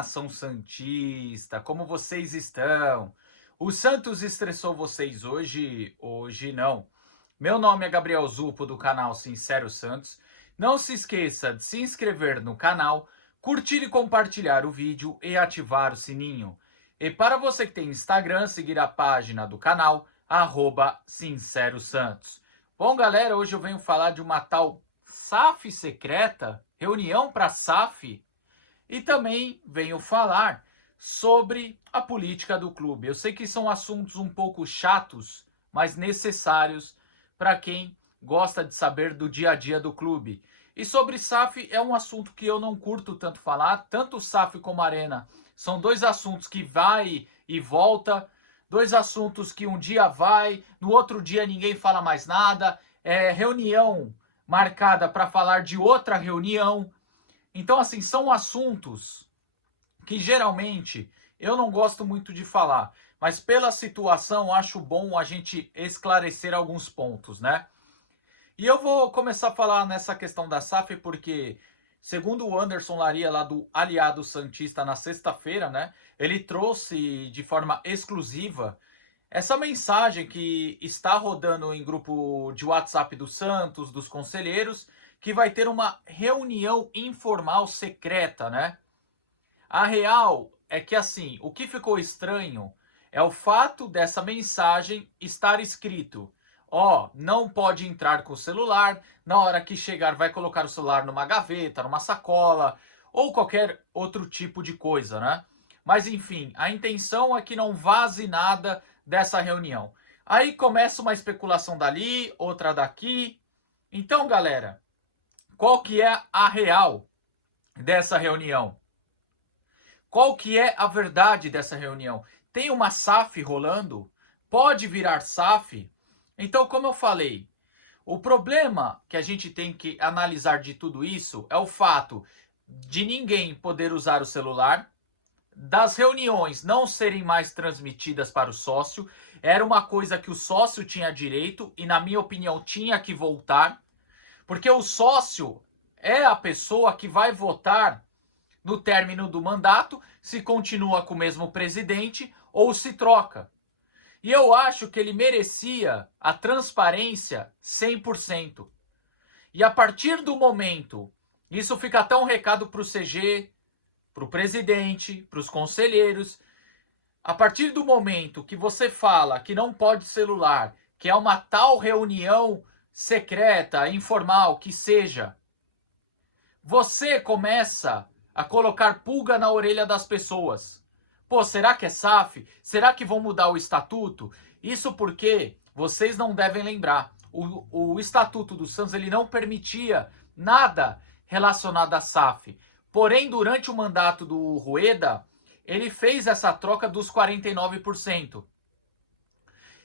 nação santista, como vocês estão? O Santos estressou vocês hoje? Hoje não. Meu nome é Gabriel Zupo, do canal Sincero Santos. Não se esqueça de se inscrever no canal, curtir e compartilhar o vídeo e ativar o sininho. E para você que tem Instagram, seguir a página do canal, Sincero Santos. Bom, galera, hoje eu venho falar de uma tal SAF secreta, reunião para SAF, e também venho falar sobre a política do clube. Eu sei que são assuntos um pouco chatos, mas necessários para quem gosta de saber do dia a dia do clube. E sobre SAF é um assunto que eu não curto tanto falar, tanto SAF como Arena. São dois assuntos que vai e volta, dois assuntos que um dia vai, no outro dia ninguém fala mais nada, é reunião marcada para falar de outra reunião. Então, assim, são assuntos que geralmente eu não gosto muito de falar, mas pela situação acho bom a gente esclarecer alguns pontos, né? E eu vou começar a falar nessa questão da SAF porque, segundo o Anderson Laria, lá do Aliado Santista, na sexta-feira, né? Ele trouxe de forma exclusiva essa mensagem que está rodando em grupo de WhatsApp do Santos, dos conselheiros, que vai ter uma reunião informal secreta, né? A real é que, assim, o que ficou estranho é o fato dessa mensagem estar escrito: ó, não pode entrar com o celular, na hora que chegar vai colocar o celular numa gaveta, numa sacola, ou qualquer outro tipo de coisa, né? Mas enfim, a intenção é que não vaze nada dessa reunião. Aí começa uma especulação dali, outra daqui. Então, galera, qual que é a real dessa reunião? Qual que é a verdade dessa reunião? Tem uma SAF rolando? Pode virar SAF? Então, como eu falei, o problema que a gente tem que analisar de tudo isso é o fato de ninguém poder usar o celular, das reuniões não serem mais transmitidas para o sócio. Era uma coisa que o sócio tinha direito e, na minha opinião, tinha que voltar, porque o sócio é a pessoa que vai votar no término do mandato se continua com o mesmo presidente ou se troca. E eu acho que ele merecia a transparência 100%. E a partir do momento, isso fica até um recado para o CG, para o presidente, para os conselheiros. A partir do momento que você fala que não pode celular, que é uma tal reunião secreta, informal, que seja, você começa a colocar pulga na orelha das pessoas. Pô, será que é SAF? Será que vão mudar o estatuto? Isso porque vocês não devem lembrar. O estatuto do Santos ele não permitia nada relacionado a SAF. Porém, durante o mandato do Rueda, ele fez essa troca dos 49%.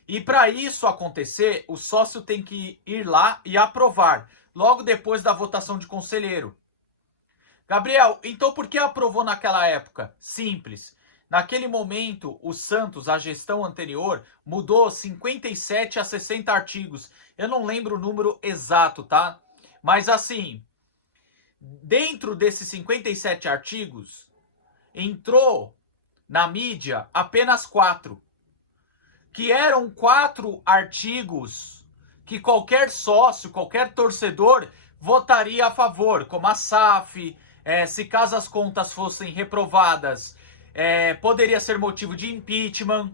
E para isso acontecer, o sócio tem que ir lá e aprovar, logo depois da votação de conselheiro. Gabriel, então por que aprovou naquela época? Simples. Naquele momento, o Santos, a gestão anterior, mudou 57 a 60 artigos. Eu não lembro o número exato, tá? Mas assim, dentro desses 57 artigos, entrou na mídia apenas 4. Que eram 4 artigos que qualquer sócio, qualquer torcedor votaria a favor, como a SAF, se caso as contas fossem reprovadas, poderia ser motivo de impeachment,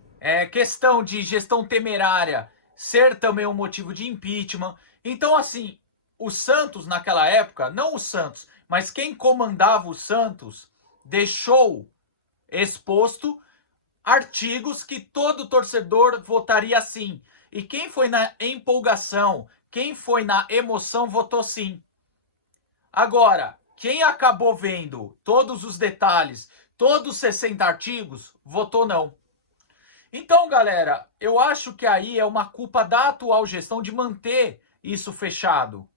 questão de gestão temerária ser também um motivo de impeachment. Então, assim, o Santos naquela época, não o Santos, mas quem comandava o Santos, deixou exposto artigos que todo torcedor votaria sim. E quem foi na empolgação, quem foi na emoção, votou sim. Agora, quem acabou vendo todos os detalhes, todos os 60 artigos, votou não. Então, galera, eu acho que aí é uma culpa da atual gestão de manter isso fechado.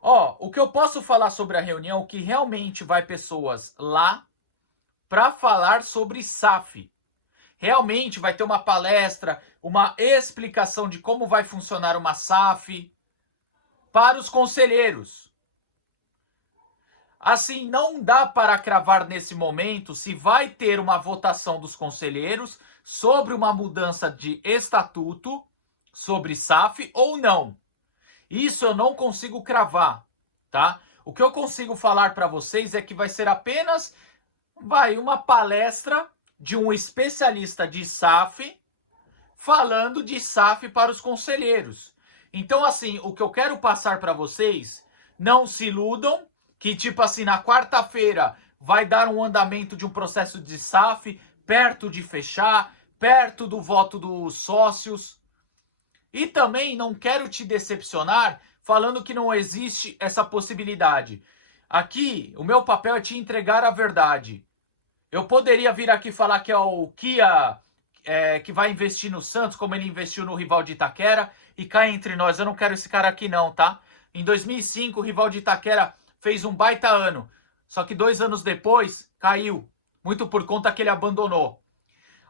Ó, o que eu posso falar sobre a reunião é que realmente vai pessoas lá para falar sobre SAF. Realmente vai ter uma palestra, uma explicação de como vai funcionar uma SAF para os conselheiros. Assim, não dá para cravar nesse momento se vai ter uma votação dos conselheiros sobre uma mudança de estatuto, sobre SAF ou não. Isso eu não consigo cravar, tá? O que eu consigo falar para vocês é que vai ser apenas uma palestra de um especialista de SAF falando de SAF para os conselheiros. Então, assim, o que eu quero passar para vocês, não se iludam que, tipo assim, na quarta-feira vai dar um andamento de um processo de SAF perto de fechar, perto do voto dos sócios. E também não quero te decepcionar falando que não existe essa possibilidade. Aqui, o meu papel é te entregar a verdade. Eu poderia vir aqui falar que é o Kia que vai investir no Santos, como ele investiu no rival de Itaquera, e cá entre nós, eu não quero esse cara aqui não, tá? Em 2005, o rival de Itaquera fez um baita ano, só que 2 anos depois, caiu, muito por conta que ele abandonou.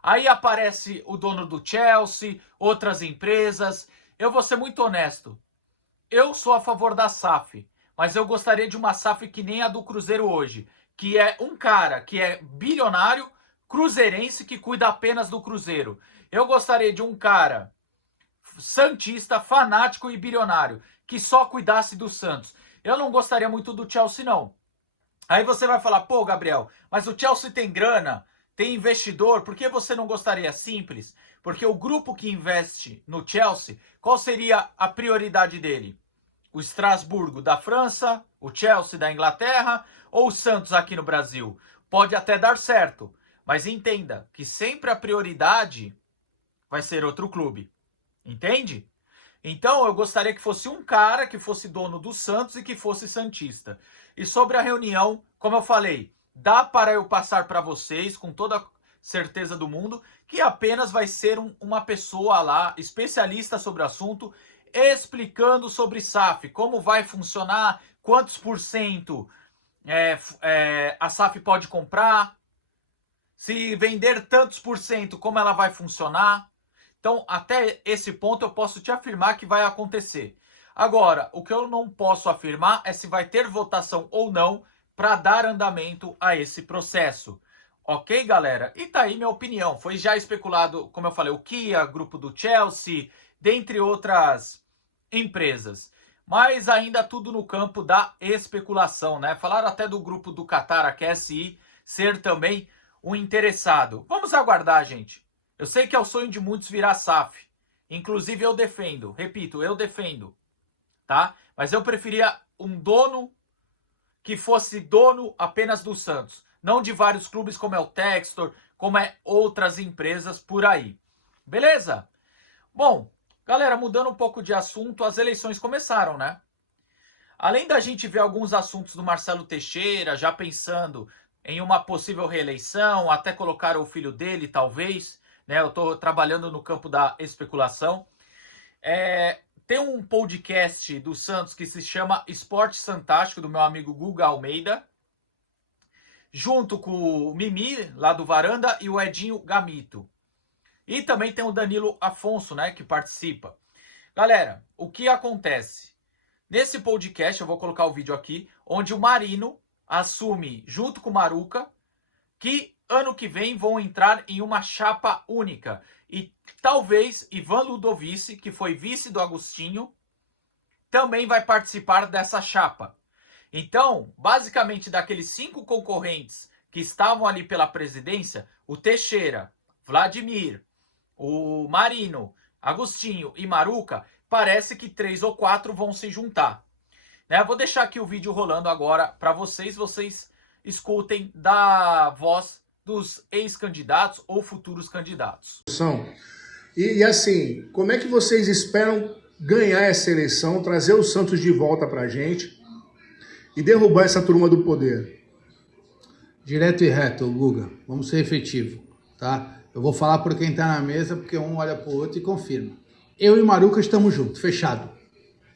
Aí aparece o dono do Chelsea, outras empresas. Eu vou ser muito honesto. Eu sou a favor da SAF, mas eu gostaria de uma SAF que nem a do Cruzeiro hoje, que é um cara que é bilionário, cruzeirense, que cuida apenas do Cruzeiro. Eu gostaria de um cara santista, fanático e bilionário, que só cuidasse do Santos. Eu não gostaria muito do Chelsea, não. Aí você vai falar, pô, Gabriel, mas o Chelsea tem grana, tem investidor, por que você não gostaria? Simples, porque o grupo que investe no Chelsea, qual seria a prioridade dele? O Estrasburgo da França, o Chelsea da Inglaterra ou o Santos aqui no Brasil? Pode até dar certo, mas entenda que sempre a prioridade vai ser outro clube. Entende? Então eu gostaria que fosse um cara que fosse dono do Santos e que fosse santista. E sobre a reunião, como eu falei, dá para eu passar para vocês com toda a certeza do mundo que apenas vai ser uma pessoa lá, especialista sobre o assunto, explicando sobre SAF, como vai funcionar, quantos por cento a SAF pode comprar, se vender tantos por cento, como ela vai funcionar. Então, até esse ponto eu posso te afirmar que vai acontecer. Agora, o que eu não posso afirmar é se vai ter votação ou não para dar andamento a esse processo. Ok, galera? E tá aí minha opinião. Foi já especulado, como eu falei, o Kia, grupo do Chelsea, dentre outras empresas. Mas ainda tudo no campo da especulação, né? Falaram até do grupo do Qatar, a QSI, ser também um interessado. Vamos aguardar, gente. Eu sei que é o sonho de muitos virar SAF. Inclusive eu defendo, repito, eu defendo, tá? Mas eu preferia um dono que fosse dono apenas do Santos. Não de vários clubes como é o Textor, como é outras empresas por aí. Beleza? Bom, galera, mudando um pouco de assunto, as eleições começaram, né? Além da gente ver alguns assuntos do Marcelo Teixeira, já pensando em uma possível reeleição, até colocar o filho dele, talvez, né? Eu estou trabalhando no campo da especulação. Tem um podcast do Santos que se chama Esporte Fantástico, do meu amigo Guga Almeida, junto com o Mimi, lá do Varanda, e o Edinho Gamito. E também tem o Danilo Afonso, né, que participa. Galera, o que acontece? Nesse podcast, eu vou colocar o vídeo aqui, onde o Marino assume, junto com o Maruca, que ano que vem vão entrar em uma chapa única. E talvez Ivan Ludovici, que foi vice do Agostinho, também vai participar dessa chapa. Então, basicamente, daqueles 5 concorrentes que estavam ali pela presidência, o Teixeira, Vladimir, o Marino, Agostinho e Maruca, parece que 3 ou 4 vão se juntar. Né? Vou deixar aqui o vídeo rolando agora para vocês escutem da voz dos ex-candidatos ou futuros candidatos. E assim, como é que vocês esperam ganhar essa eleição, trazer o Santos de volta pra gente e derrubar essa turma do poder? Direto e reto, Guga. Vamos ser efetivo, tá? Eu vou falar por quem tá na mesa, porque um olha pro outro e confirma. Eu e Maruca estamos juntos, fechado.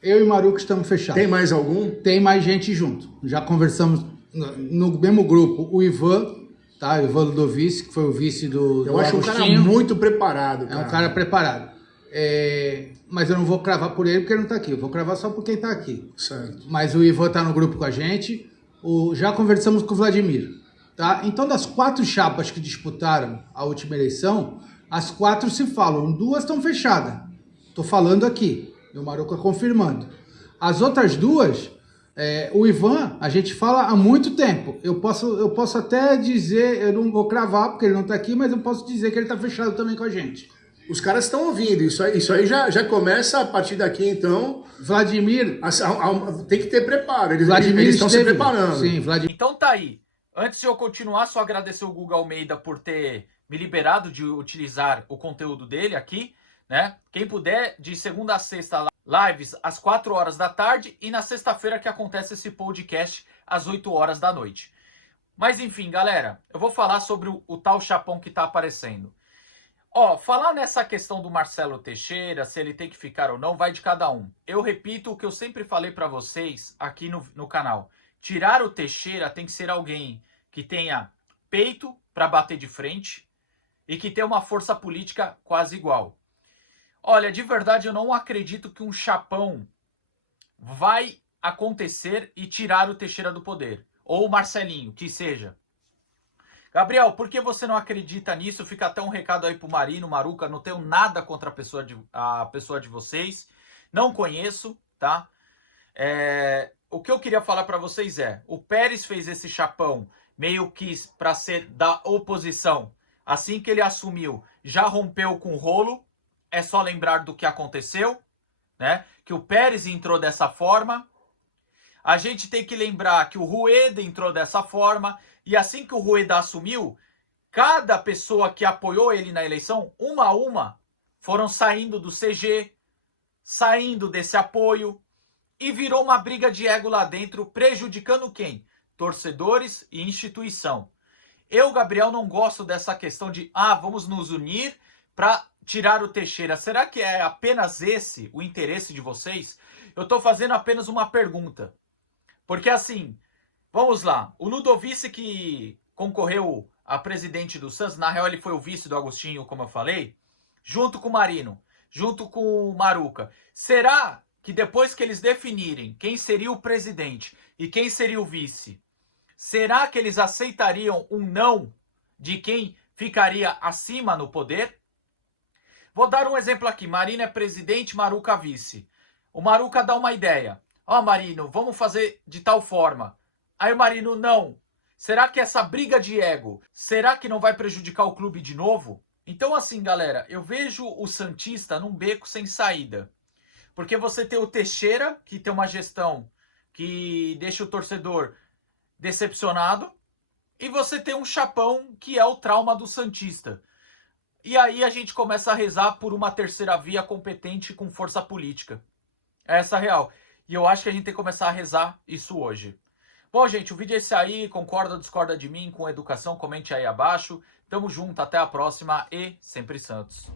Eu e Maruca estamos fechados. Tem mais algum? Tem mais gente junto. Já conversamos no mesmo grupo. O Ivan, tá? O Ivan Ludovici, que foi o vice do Eu acho Agostinho. um cara muito preparado, cara. É um cara preparado. Mas eu não vou cravar por ele porque ele não tá aqui. Eu vou cravar só por quem tá aqui. Certo. Mas o Ivan tá no grupo com a gente. Já conversamos com o Vladimir. Tá? Então, das 4 chapas que disputaram a última eleição, as 4 se falam, 2 estão fechadas. Estou falando aqui, e o Maruca confirmando. As outras 2, o Ivan, a gente fala há muito tempo. Eu posso até dizer, eu não vou cravar porque ele não está aqui, mas eu posso dizer que ele está fechado também com a gente. Os caras estão ouvindo, isso aí já começa a partir daqui, então. Vladimir. Tem que ter preparo, eles estão se preparando. Sim, Vladimir. Então tá aí. Antes de eu continuar, só agradecer o Guga Almeida por ter me liberado de utilizar o conteúdo dele aqui, né? Quem puder, de segunda a sexta, lives às 4 horas da tarde e na sexta-feira que acontece esse podcast às 8 horas da noite. Mas enfim, galera, eu vou falar sobre o tal chapão que tá aparecendo. Ó, falar nessa questão do Marcelo Teixeira, se ele tem que ficar ou não, vai de cada um. Eu repito o que eu sempre falei para vocês aqui no canal. Tirar o Teixeira tem que ser alguém que tenha peito para bater de frente e que tenha uma força política quase igual. Olha, de verdade eu não acredito que um chapão vai acontecer e tirar o Teixeira do poder. Ou o Marcelinho, que seja. Gabriel, por que você não acredita nisso? Fica até um recado aí pro Marino, Maruca. Não tenho nada contra a pessoa de vocês. Não conheço, tá? O que eu queria falar para vocês o Pérez fez esse chapão meio que para ser da oposição. Assim que ele assumiu, já rompeu com o rolo. É só lembrar do que aconteceu, né? Que o Pérez entrou dessa forma. A gente tem que lembrar que o Rueda entrou dessa forma. E assim que o Rueda assumiu, cada pessoa que apoiou ele na eleição, uma a uma, foram saindo do CG, saindo desse apoio. E virou uma briga de ego lá dentro, prejudicando quem? Torcedores e instituição. Eu, Gabriel, não gosto dessa questão de vamos nos unir para tirar o Teixeira. Será que é apenas esse o interesse de vocês? Eu estou fazendo apenas uma pergunta. Porque assim, vamos lá. O Ludovici, que concorreu a presidente do Santos, na real ele foi o vice do Agostinho, como eu falei, junto com o Marino, junto com o Maruca. Será que depois que eles definirem quem seria o presidente e quem seria o vice, será que eles aceitariam um não de quem ficaria acima no poder? Vou dar um exemplo aqui. Marino é presidente, Maruca vice. O Maruca dá uma ideia. Marino, vamos fazer de tal forma. Aí o Marino, não. Será que essa briga de ego, será que não vai prejudicar o clube de novo? Então assim, galera, eu vejo o santista num beco sem saída. Porque você tem o Teixeira, que tem uma gestão que deixa o torcedor decepcionado. E você tem um chapão, que é o trauma do santista. E aí a gente começa a rezar por uma terceira via competente com força política. Essa é a real. E eu acho que a gente tem que começar a rezar isso hoje. Bom, gente, o vídeo é esse aí. Concorda ou discorda de mim com educação? Comente aí abaixo. Tamo junto, até a próxima e sempre Santos.